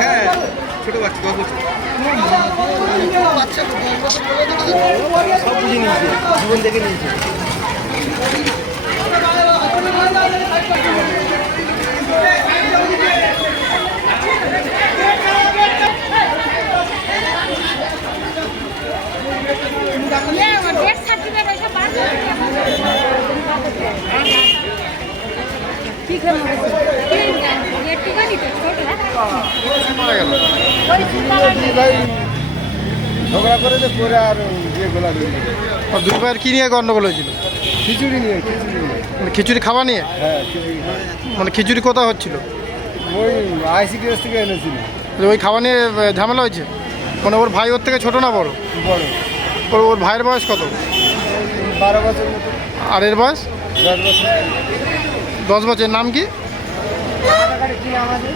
হ্যাঁ ছোট বাচ্চা 10 বছর সব বুঝে নিয়েছে, জীবন দেখে নিয়েছে। ঝগড়া করে যে করে আর ইয়ে গোলা দুই ভাইয়ের কি নিয়ে গন্ডগোল হয়েছিল? খিচুড়ি নিয়ে। মানে খিচুড়ি খাওয়া নিয়ে? হ্যাঁ খিচুড়ি। মানে খিচুড়ি কোথায় হচ্ছিল? ওই ICDS থেকে এনেছিল। ওই খাওয়া নিয়ে ঝামেলা হয়েছে? মানে ওর ভাই ওর থেকে ছোট না বড়? বড়। ওর ভাইয়ের বয়স কত? 12 বছর মতো। আর এর বয়স? 10 বছর। 10 বছর। নাম কি? কি নাম আছে?